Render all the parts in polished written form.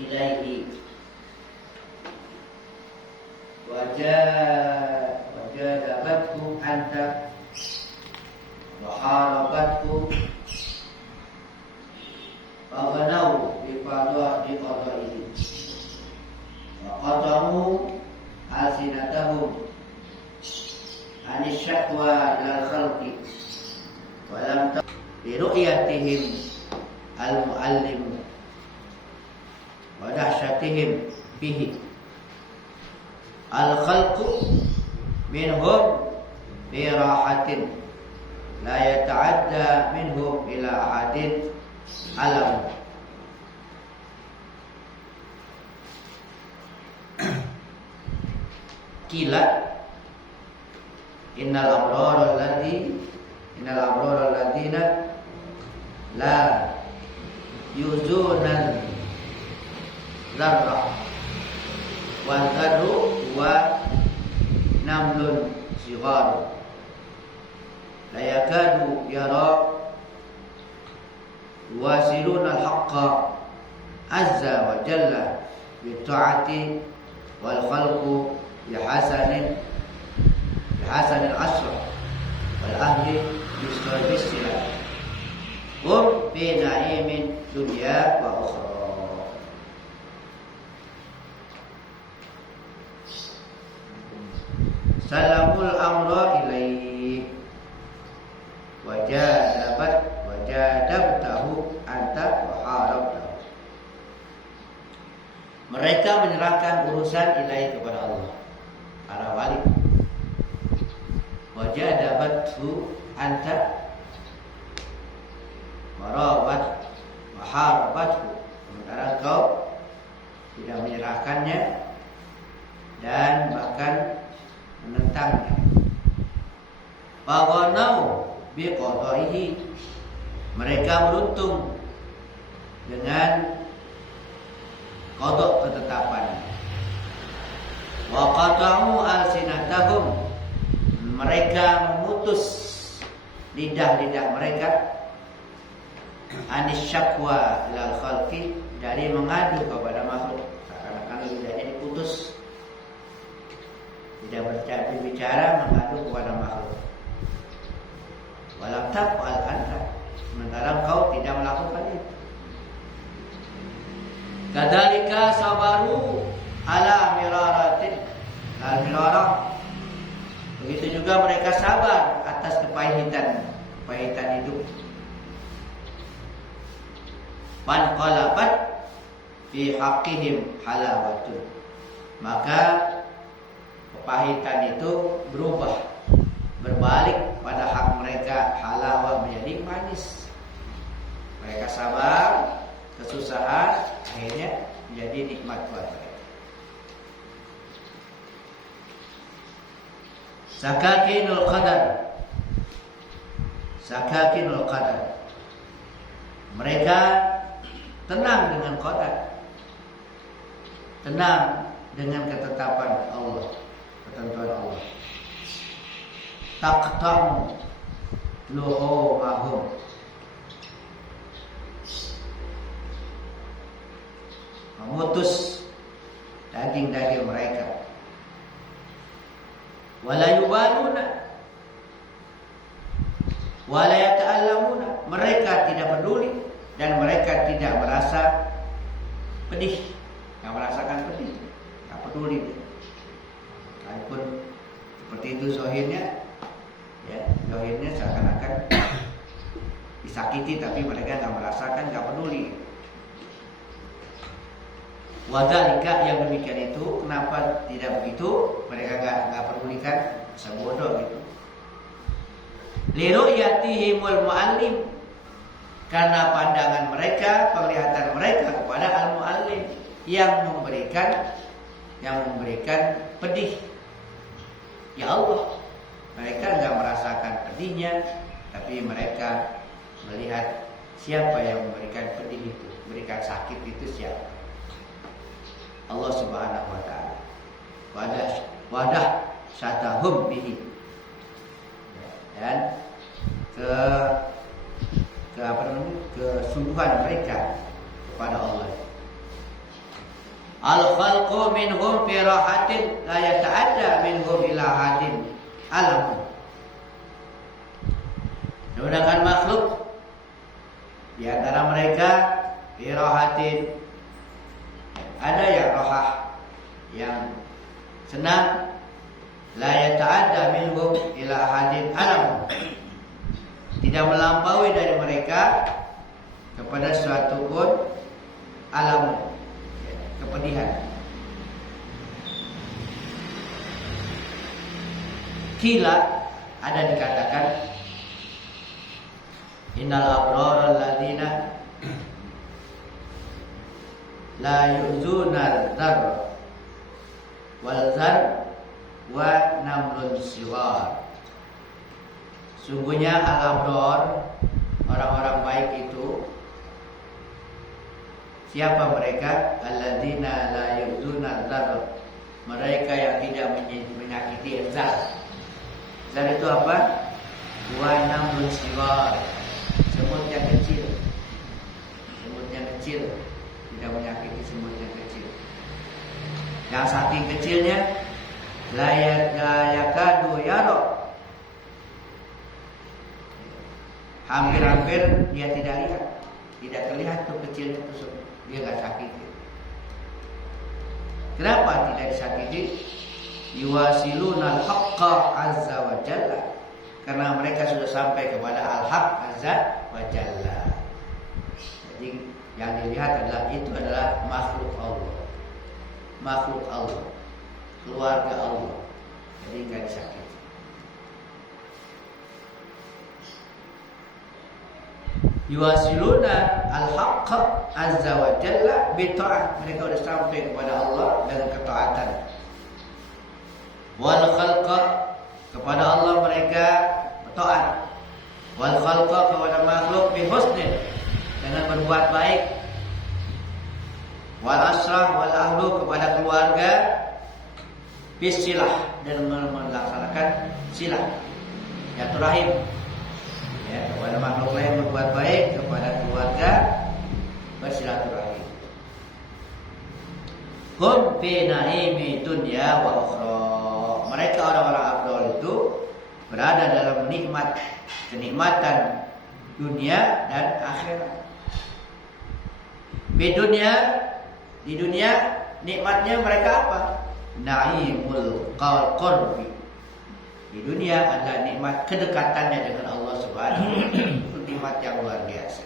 ilaihi wajadabatku anta waharabatku waghanau biqadaihi wa qatamu alsinatahum anis syakwa ilal khalqi wa lam li ru'yatihim al-muallim wa dahsyatihim bihi al-khalqu minhum bi rahatin la yata'adda minhum ila ahadin alam. Kila innal abrara alladziina la yuzunan zarra wa zarru wa namlun sigharu la yakadu yara wasiruna al-haqqa azza wa jalla bi ta'ati wal khalqu bi hasanin asra wal ahli bi sila hum bi na'imin dunya wa ukhra. Salamul amra ilaihi wajadabtahu anta wa harabtahu. Mereka menyerahkan urusan ilahi kepada Allah, para wali. Wajadabathu anta warabat wa harabathu. Sementara engkau tidak menyerahkannya dan bahkan menentangnya. Waghanau biqadaihi. Mereka beruntung dengan qada ketetapannya. Wa qata'u alsinatahum. Mereka memutus lidah-lidah mereka anis syakwa ilal khalqi, dari mengadu kepada makhluk. Seakan-akan lidahnya diputus, tidak berbicara, mengadu kepada makhluk. Walam taf'al anta, sementara engkau tidak melakukan itu. Kadzalika sabaru ala miraratin al-mirarah. Begitu juga mereka sabar atas kepahitan hidup. Fanqalabat fi haqqihim halawatun. Maka kepahitan itu berubah, berbalik pada hak mereka, halawah menjadi manis. Mereka sabar kesusahan, akhirnya menjadi nikmat buat mereka. Sakakinul qadar. Mereka tenang dengan qadar, tenang dengan ketetapan Allah, ketentuan Allah. Taqtam luhumahum. Memutus daging-daging mereka. Wala yubaluna wala yata'allamuna. Mereka tidak peduli dan mereka tidak merasa pedih, tidak merasakan pedih, tidak peduli. Walaupun seperti itu zahirnya, ya, zahirnya seakan-akan disakiti, tapi mereka tidak merasakan, tidak peduli. Wadhalika, yang demikian itu, kenapa tidak begitu? Mereka nggak pedulikan, sebodoh gitu. Liru'yatihimul muallim, karena pandangan mereka, penglihatan mereka kepada al-muallim yang memberikan pedih. Ya Allah, mereka nggak merasakan pedihnya, tapi mereka melihat siapa yang memberikan pedih itu, memberikan sakit itu siapa? Allah Subhanahu wa taala. Wadah syatahum bihi. Dan kesungguhan mereka kepada Allah. Al-khalqu minhum fi rahatin la yata'adda minhum ila hadin alam. Sedangkan makhluk di antara mereka fi rahatin, ada yang rohah, yang senang, la yata'adda minhum ila hadin alam, tidak melampaui dari mereka kepada suatu pun alam, kepedihan. Kila, ada dikatakan, innal abrara alladzina la yu'zuna dzar wal zar wa namlun siwar. Sungguhnya al-abrar, orang-orang baik itu, siapa mereka? Alladzina la yu'zuna dzar, mereka yang tidak menyakiti zar. Zar itu apa? Wa namlun siwar, semut yang kecil. Semut yang kecil, tidak menyakiti semut yang kecil. Yang saking kecilnya la yakadu yara, hampir-hampir dia tidak lihat, tidak terlihat tuh kecilnya tuh, dia nggak sakiti. Kenapa tidak disakiti? Yuwasiluna al-haqqa azza wa jalla, karena mereka sudah sampai kepada al-haq azza wa jalla. Jadi yang dilihat adalah itu adalah makhluk Allah, makhluk Allah, keluarga Allah. Jadi nggak disakiti. Yuwasiluna al-haqqa azza wa jalla bita'ah, mereka sudah sampai kepada Allah dengan ketaatan. Wal khalqa, kepada Allah mereka taat. Wal khalqa, kepada makhluk bi husnin, dengan berbuat baik. Wal asrah wal ahlu, kepada keluarga bisilah, dan melaksanakan silah, silaturahim. Ya, kepada makhluk lain berbuat baik, kepada keluarga bersilaturahim. Hum fi naimi dunya wa ukhra, mereka orang-orang abdal itu berada dalam nikmat, kenikmatan dunia dan akhirat. Di dunia nikmatnya mereka apa? Naimul qalbi. Di dunia adalah nikmat kedekatannya dengan Allah Subhanahu wa taala, nikmat yang luar biasa.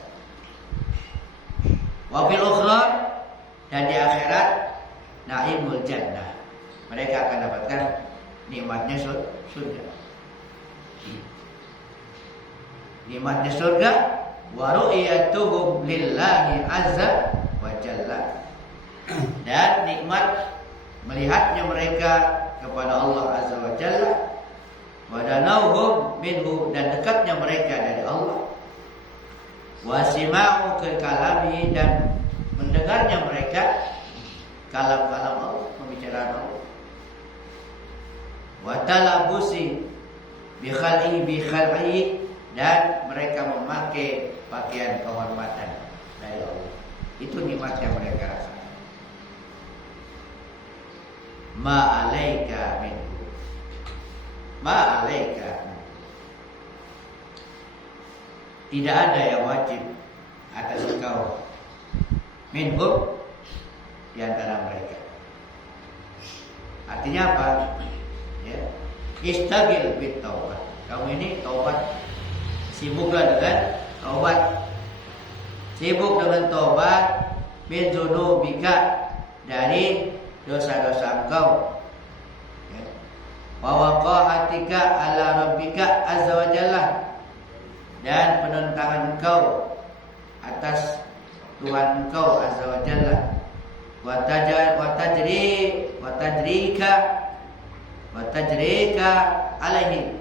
Wa fil ukhra, dan di akhirat naimul jannah, mereka akan dapatkan nikmatnya surga. Nikmatnya surga, wa ru'yatuhum lillahi azza wa jalla, dan nikmat melihatnya mereka kepada Allah azza wa jalla, wa danauhum minhu, dan dekatnya mereka dari Allah, wa sima'u ke kalami, dan mendengarnya mereka kalam-kalam Allah, pembicaraan Allah, wa talabusi bi khal'i, dan mereka memakai pakaian kehormatan dari Allah. Itu nikmat yang mereka rasakan. Ma alaika minhu, ma alaika, tidak ada yang wajib atas engkau, minhum, di antara mereka. Artinya apa? Ya, istagil bit taubat. Kamu ini taubat, sibuklah dengan taubat, sibuk dengan taubat, min dzunubika, dari dosa-dosa engkau, ya. Wa waqa'atika ala rabbika azza wa jalla, dan penentangan engkau atas Tuhan engkau azza wa jalla, wa tajrika alaihi,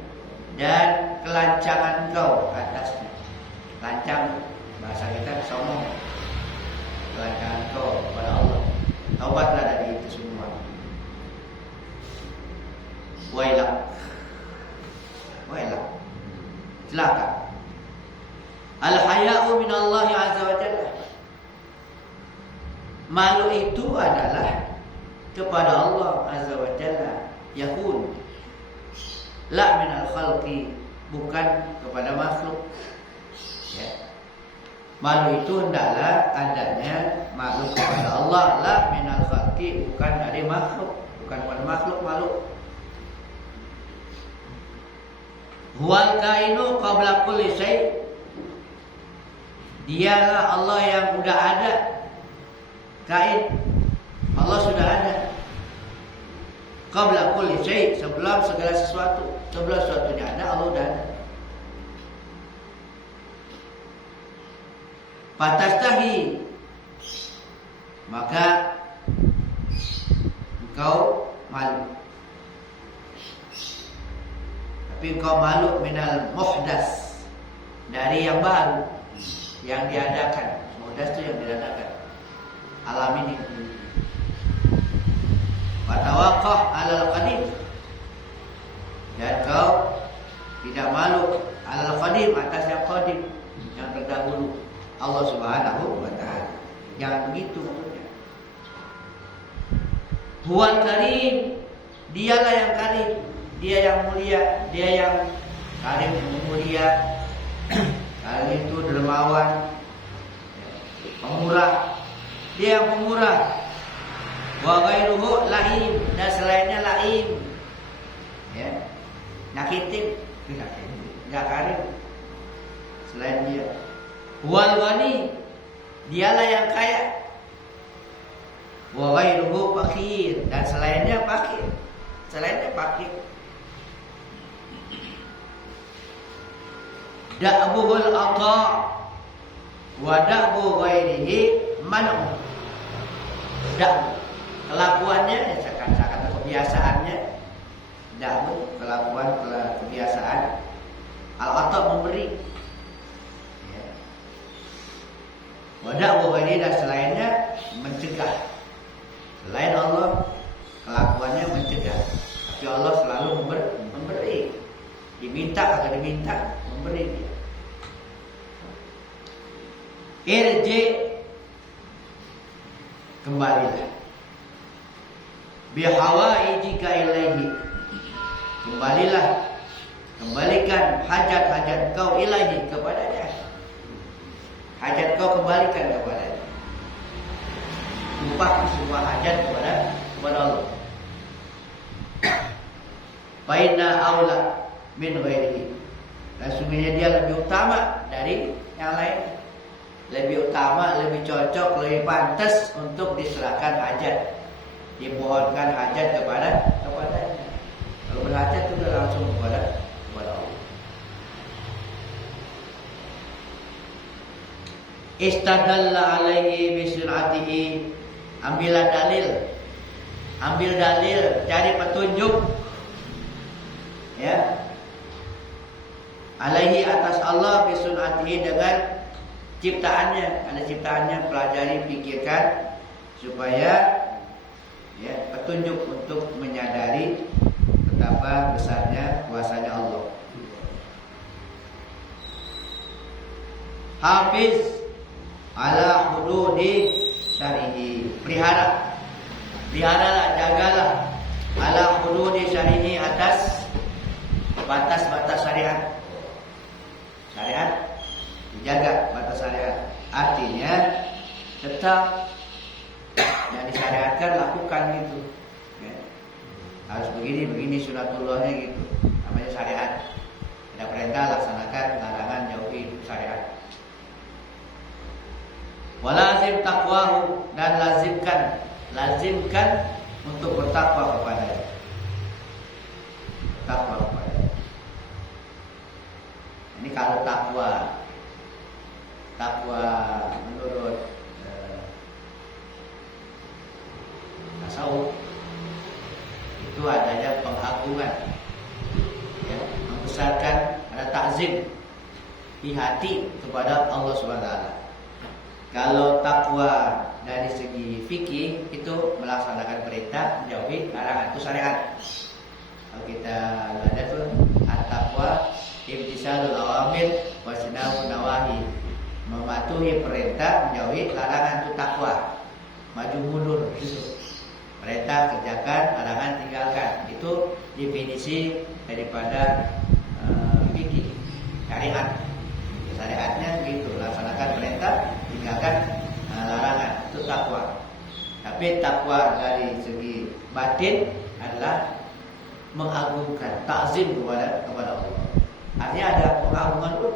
dan kelancangan engkau atasnya. Lancang bahasa kita sombong, kelancangan engkau kepada Allah. Taubatlah dari itu semua. Wailak, celaka. Al haya'u min Allah azza wa jalla, malu itu adalah kepada Allah Azza wa Jalla, yakun la minal khalqi, bukan kepada makhluk. Ya. Malu itu hendaklah adanya malu kepada Allah, la minal khalqi, bukan dari makhluk, bukan kepada makhluk malu. Huwal kainu qabla kulli syai', dialah Allah yang sudah ada. Kain, Allah sudah ada. Qabla kulli syai', sebelum segala sesuatu. Sebelum sesuatunya ada, Allah sudah ada. Fatastahi, maka engkau malu. Tapi engkau malu minal muhdas, dari yang baru, yang diadakan. Muhdas itu yang diadakan. Alam ini. Fatawaqah alal qadim, dan kau tidak malu alal qadim, atas yang qadim, yang terdahulu, Allah Subhanahu wa ta'ala. Jangan begitu maksudnya. Huwal karim, dialah yang karim, dia yang mulia, dia yang karim, mulia. Karim itu dermawan, pemurah, dia yang pemurah. Wa ghairuhu laim, dan selainnya laim, ya, nyakitin, enggak karim selain dia. Wal ghani, dialah yang kaya. Wa ghairuhu fakir, dan selainnya fakir. Selainnya fakir. Da'buhul ata wa da'bu ghairihi man'u. Da'bu, kelakuannya, seakan-akan kebiasaannya. Da'bu, kelakuan, kebiasaan. Al-ata, memberi. Wadah ini, dan selainnya mencegah. Selain Allah, kelakuannya mencegah. Tapi Allah selalu memberi. Diminta atau diminta, memberi dia. Irji, kembalilah. Bihawaijika ilaihi, kembalilah. Kembalikan hajat-hajat kau ilaihi, kepadanya. Hajat kau kembalikan kepadanya. Tumpah semua hajat kepada Allah. Baina aula min ghairihi, dan sungguhnya dia lebih utama dari yang lain. Lebih utama, lebih cocok, lebih pantas untuk diserahkan hajat, dimohonkan hajat kepadanya. Kalau berhajat itu langsung kepada Allah. Istadalla alaihi bisunatihi, ambil dalil, cari petunjuk, ya, alaihi, atas Allah, bisunatihi, dengan ciptaannya. Ada ciptaannya, pelajari, pikirkan, supaya, ya, petunjuk untuk menyadari betapa besarnya kuasanya Allah. Hafiz ala hududi syarihi, peliharalah, jagalah, ala hududi syarihi, atas batas-batas syariat. Syariat dijaga, batas syariat. Artinya tetap yang disyariatkan lakukan gitu, ya. Harus begini sunatullahnya gitu, namanya syariat. Ada perintah, laksanakan, larangan, jauhi, syariat. Walazim taqwahu, dan lazimkan untuk bertakwa kepadanya. Takwa kepadanya. Ini kalau takwa menurut tasawuf itu adanya pengagungan, ya, membesarkan, ada takzim di hati kepada Allah Subhanahu wa taala. Kalau takwa dari segi fikih itu melaksanakan perintah, menjauhi larangan, itu syariat. Kalau kita ada tuh at-taqwa imtisalul awamir wa sinabun nawahi, mematuhi perintah, menjauhi larangan, itu takwa. maju mundur gitu. Perintah kerjakan, larangan tinggalkan. Itu definisi daripada fikih syariat. Syariatnya begitu, laksanakan perintah, tinggalkan larangan. Itu takwa. Tapi takwa dari segi batin adalah mengagungkan, takzim kepada Allah. Artinya ada pengagungan pun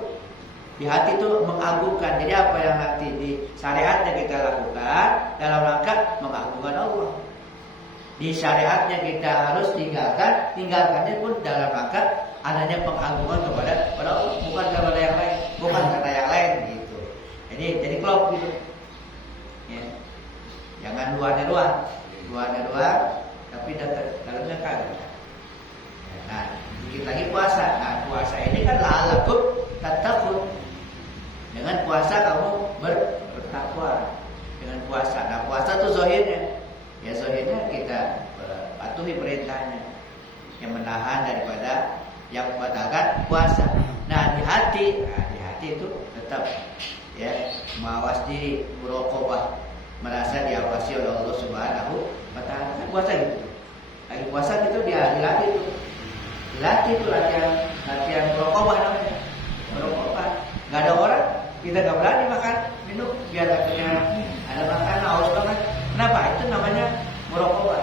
di hati itu mengagungkan. Jadi apa yang nanti di syariatnya kita lakukan dalam rangka mengagungkan Allah. Di syariatnya kita harus tinggalkannya pun dalam rangka adanya pengagungan kepada Allah, bukan kepada yang lain, bukan karena yang lain gitu. Jadi klop gitu. Ya. Jangan luarnya doang, tapi dalamnya kagak. Nah, dikit lagi puasa. Nah, puasa ini kan la'allakum tattaqun. Dengan puasa kamu bertakwa. Dengan puasa. Nah, puasa itu zahirnya. Ya zahirnya kita patuhi perintahnya. Yang menahan daripada yang membatalkan puasa. Nah, di hati itu tetap ya mawas diri, muraqabah, merasa diawasi oleh Allah Subhanahu wa taala. Puasa gitu. Lagi puasa gitu dia dilatih itu. Dilatih itu latihan muraqabah namanya. Muraqabah. Enggak ada orang, kita enggak berani makan, minum biar akhirnya ada makan haus banget. Kenapa? Itu namanya muraqabah.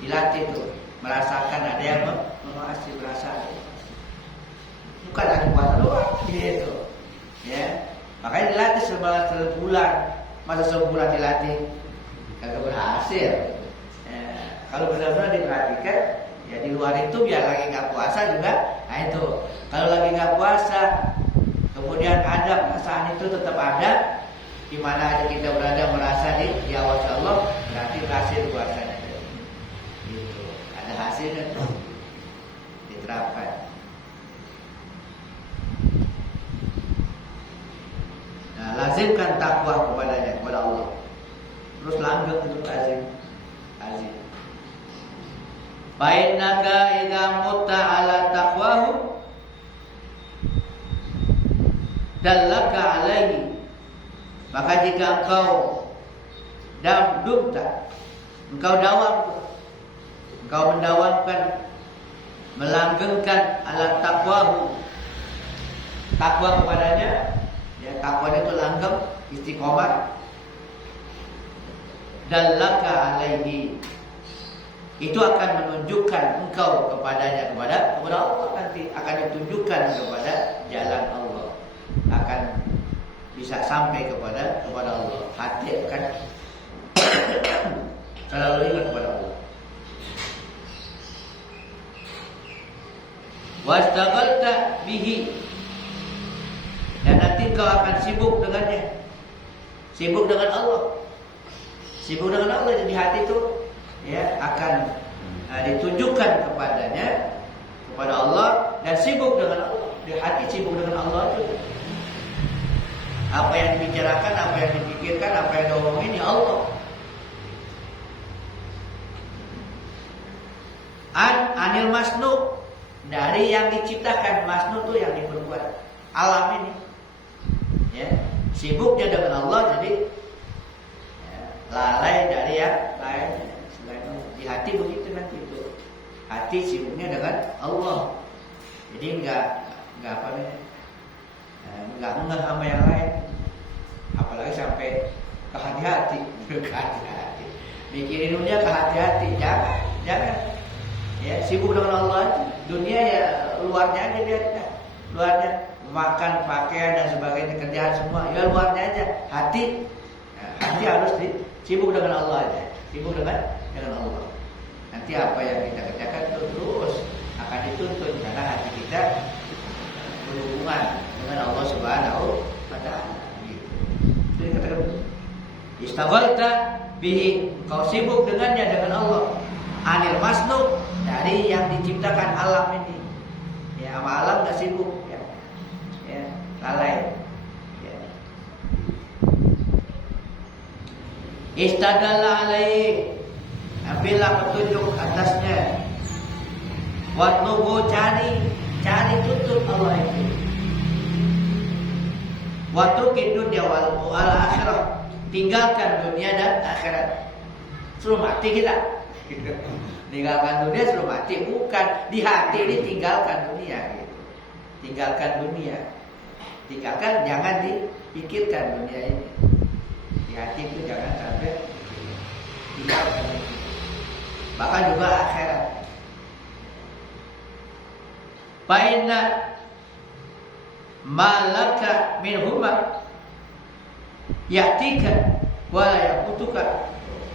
Dilatih itu, merasakan ada yang mengawasi, merasa. Bukan lagi puasa doang gitu. Ya. Makanya dilatih selama sebulan. Masa sebulan dilatih kagak berhasil. Ya, kalau benar-benar diperhatikan, ya di luar itu biar lagi nggak puasa juga. Nah itu, kalau lagi nggak puasa, kemudian ada perasaan itu tetap ada, di mana aja kita berada merasa diawasi Allah, berarti berhasil puasanya. Gitu, ada hasilnya tuh diterapkan. Nah, lazimkan takwa kepadanya, kepada Allah. Terus langgeng untuk lazim. Bainaka idza mutta ala taqwahu dallaka alaihi. Maka jika engkau engkau mendawamkan, melanggengkan ala taqwahu, takwa kepadanya. Ya, takwa itu langgeng, istiqomah. Dallaka alaihi. Itu akan menunjukkan engkau kepadanya, kepada Allah nanti akan ditunjukkan kepada jalan Allah. Akan bisa sampai kepada Allah. Hati akan selalu ingat kepada Allah. Wastaghalta bihi. Dan nanti kau akan sibuk dengannya. Sibuk dengan Allah. Sibuk dengan Allah. Jadi hati itu ya akan ditunjukkan kepadanya, kepada Allah, dan sibuk dengan Allah. Di hati sibuk dengan Allah itu. Apa yang dibicarakan, apa yang dipikirkan, apa yang diomongin ya Allah. Anil masnu, dari yang diciptakan. Masnu itu yang diperbuat, alam ini. Ya, sibuknya dengan Allah, jadi ya, lalai dari yang lain. Selain di hati begitu nanti itu. Hati sibuknya dengan Allah. Jadi enggak apa namanya? Enggak sama yang lain. Apalagi sampai ke hati-hati. Mikirin dunia ke hati-hati. Jangan. Ya, sibuk dengan Allah. Dunia ya luarnya aja dia. Luarnya makan, pakaian dan sebagainya, kerjaan semua, ya luarnya aja. Hati harus sibuk dengan Allah aja. Sibuk dengan Allah. Nanti apa yang kita kerjakan terus akan dituntut karena hati kita berhubungan dengan Allah Subhanahu wa taala. Gitu. Itu dikatakan istaghalta bihi, kau sibuk dengannya, dengan Allah. Anil masnu, dari yang diciptakan alam ini. Ya, sama alam enggak sibuk. Ya, lalai. Ya. Istadalla alaihi, ambillah petunjuk atasnya. Watlubu, cari tuntut Allah itu. Watruki dunya wal akhirah, tinggalkan dunia dan akhirat. Suruh mati kita. Tinggalkan dunia suruh mati, bukan di hati ini tinggalkan dunia gitu. Tinggalkan dunia. Tinggalkan, jangan dipikirkan dunia ini. Di hati itu jangan sampai tinggalkan. Bahkan juga akhirat. Baina malaka minhuma yatika wala yakutuka.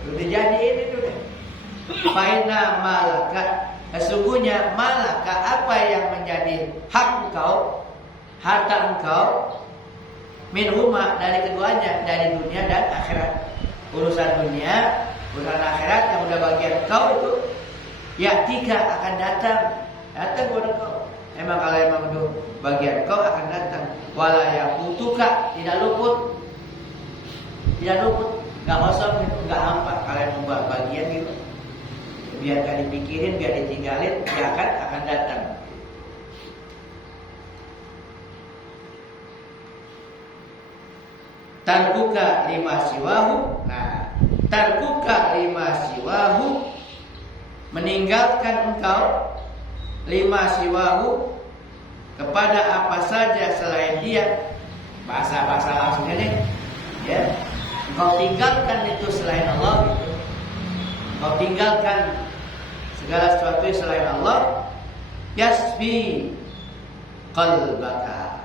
Sudah jadi ini sudah. Baina malaka, sesungguhnya malaka apa yang menjadi hak engkau, harta engkau, minhuma dari keduanya, dari dunia dan akhirat. Urusan dunia, urusan akhirat yang udah bagian engkau itu yatika akan datang kepada engkau. Emang kalau emang itu bagian kau akan datang. Wala yakutuka, tidak luput. Tidak luput, enggak kosong gitu, enggak hampa. Kalau emang bagian gitu, biar gak dipikirin, biar ditinggalin, dia akan datang. Tarkuka lima siwahu. Nah, tarkuka lima siwahu, meninggalkan engkau lima siwahu, kepada apa saja selain dia. Bahasa langsungnya nih, ya. Engkau tinggalkan itu selain Allah gitu. Engkau tinggalkan segala sesuatu selain Allah, yasfi qalbaka,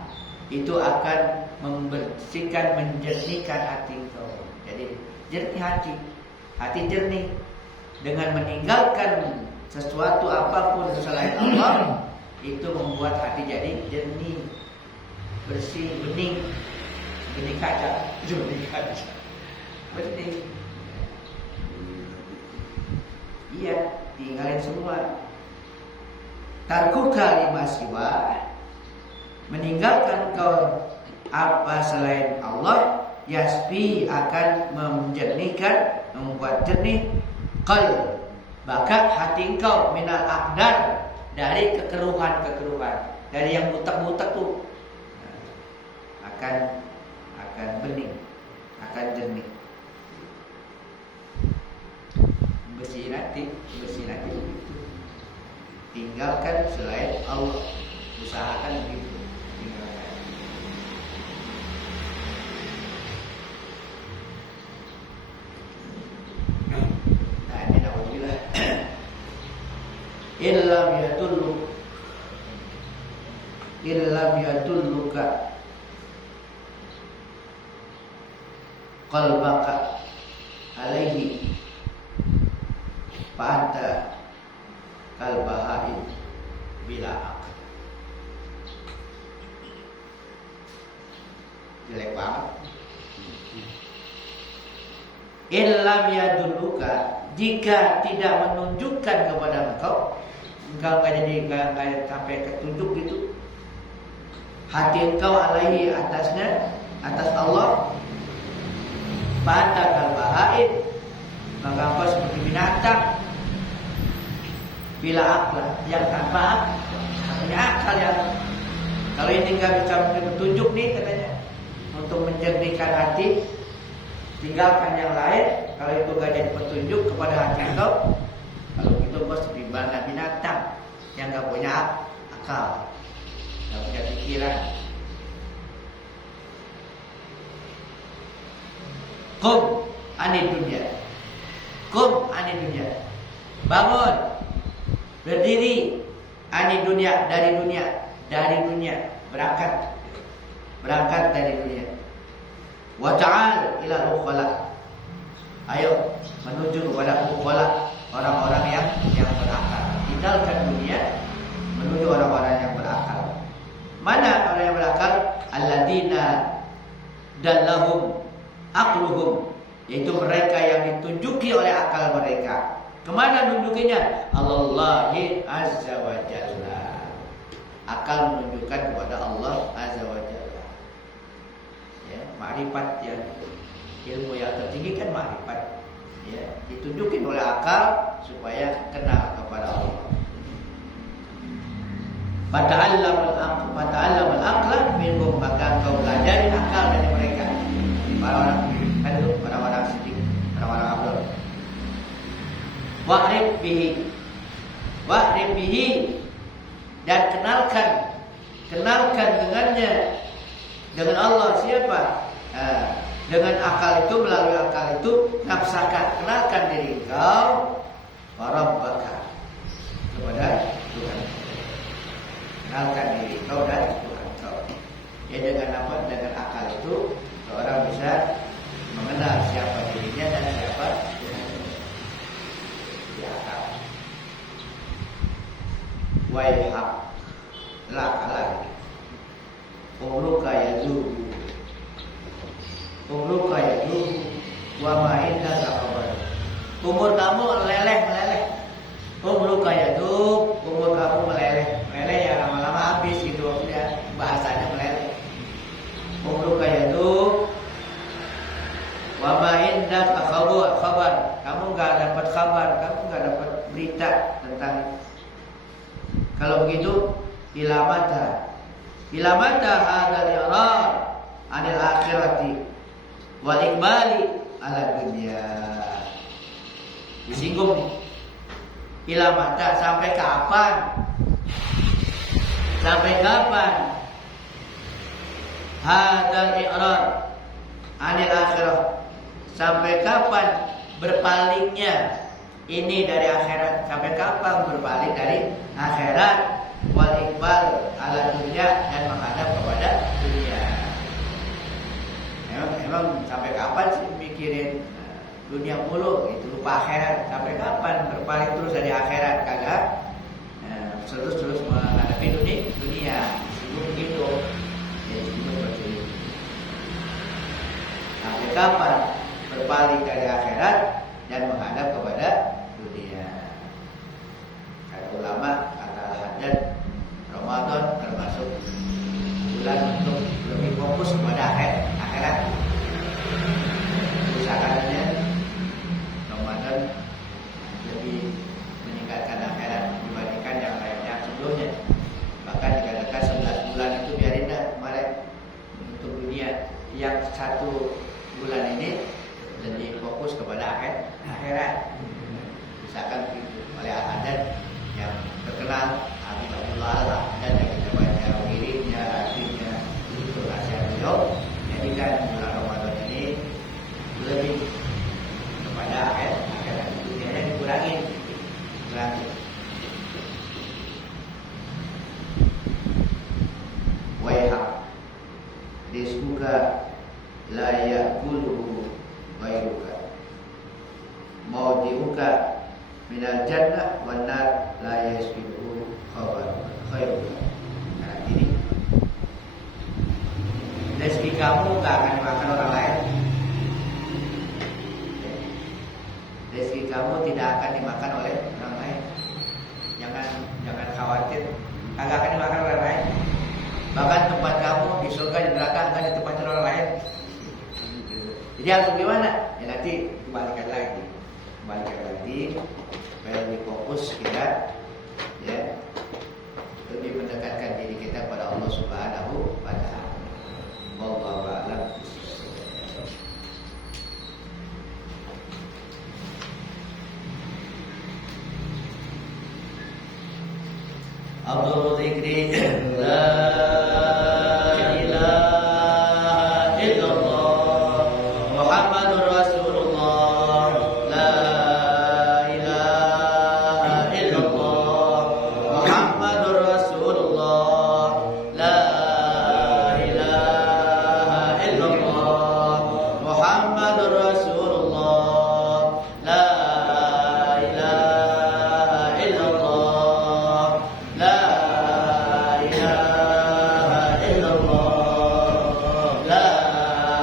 itu akan membersihkan, menjernihkan hati engkau. Jadi jernih hati, hati jernih dengan meninggalkan sesuatu apapun selain Allah, itu membuat hati jadi jernih, bersih, bening kaca, bening. Iya, tinggalin semua. Tarkuka lima siwa, meninggalkan kau apa selain Allah, yasfi akan menjernihkan, membuat jernih qalb, maka hati engkau minal aqdar, dari kekeruhan, dari yang butek-butek tuh, akan bening, akan jernih. Bersihin hati begitu. Tinggalkan selain Allah, usahakan begitu. Tinggalkan. Nah, ini naudzubillah. Illam yadulluka qalbaka alaihi fa'anta kalbahai bila akal. Jelek banget. Illam yadulluka, jika tidak menunjukkan kepada engkau nggak jadi nggak sampai ketunjuk gitu, hati engkau alaihi, atasnya, atas Allah, pada kalbahaid, maka engkau seperti binatang bila akal, yang tanpa punya akal. Yang kalau ini nggak bisa memberi petunjuk nih katanya untuk menjernihkan hati, tinggalkan yang lain. Kalau itu nggak jadi petunjuk kepada hati engkau, kalau itu bos seperti binatang yang nggak punya akal, nggak punya pikiran. Qum ani dunia, bangun, berdiri, ani dunia, dari dunia, berangkat dari dunia. Wa ta'al ila ukhala, ayo menuju kepada ukhala, orang-orang yang berakal. Tinggalkan dunia, menuju orang-orang yang berakal. Mana orang yang berakal? Alladzina dallahum aqluhum, yaitu mereka yang ditunjuki oleh akal mereka. Kemana nunjukinya? Allahi azza wa jalla. Akal menunjukkan kepada Allah azza wa jalla. Ya, ma'rifat, ya, ilmu yang tertinggi kan ma'rifat. Ya, ditunjukin oleh akal supaya kenal kepada Allah. Fata'allamul aqla minhum, maka kau belajar akal dari mereka. Para orang kan itu Wa'rif bihi, dan kenalkan dengannya, dengan Allah. Siapa? Dengan akal itu, melalui akal itu, nafsaka, kenalkan diri kau, warabbaka, kepada Tuhan. Kenalkan diri kau dan Tuhan kau. Ya, dengan apa? Dengan akal itu seorang bisa mengenal siapa dirinya dan siapa Tuhan. Di akal. Waihak, laki, umruka yazubu, wa ma'inna kabar. Umur kamu meleleh. Umruka yazub, umur kamu meleleh ya, lama-lama habis gitu ya, bahasanya meleleh. Umruka yazub, wa ma'inna kabar. Kamu enggak dapat kabar, kamu enggak dapat berita tentang. Kalau begitu, ilamata hadal irar anil akhirati wal ikbali ala dunia. Disinggung nih. Ilamata, sampai kapan? Hadal irar anil akhirah, sampai kapan berpalingnya ini dari akhirat? Sampai kapan berpaling dari akhirat? Wal iqbal ala dunia, dan menghadap kepada dunia. Emang sampai kapan sih mikirin dunia mulu, itu lupa akhirat? Sampai kapan berpaling terus dari akhirat? Kagak. Terus menghadapi dunia. Itu begitu. Sampai kapan berpaling dari akhirat dan menghadap kepada dunia? Kata ulama, kata Al-Haddad, Ramadan termasuk bulan untuk lebih fokus kepada akhirat. Usahakannya Ramadan lebih meningkatkan akhirat dibandingkan yang lainnya sebelumnya. Bahkan dikatakan 11 bulan itu biarin dah kemarin untuk dunia. Yang 1 bulan ini lebih fokus kepada akhirat. Misalkan begitu oleh Al-Haddad yang terkenal, Habib Abdullah Al-Haddad, yang kita baca wiridnya, artinya itu nasihat beliau. Jadikan bulan Ramadan ini lebih kepada akhirat. Dunianya dikurangi. Waihak, rizquka la yakuluhu ghairuka, maudiuka minal jannah wan nar la yasbihu khairuka. Nah, ini rezeki kamu gak akan dimakan orang lain. Rezeki kamu tidak akan dimakan oleh orang lain. Jangan khawatir, kagak akan dimakan oleh orang lain. Bahkan tempat kamu di surga, di neraka akan ditempati orang lain. Jadi harus gimana? Ya nanti kembalikan lagi supaya lebih fokus kita, ya, lebih mendekatkan diri kita pada Allah Subhanahu wa Ta'ala. Wallahu a'lam. Abdul Dzikri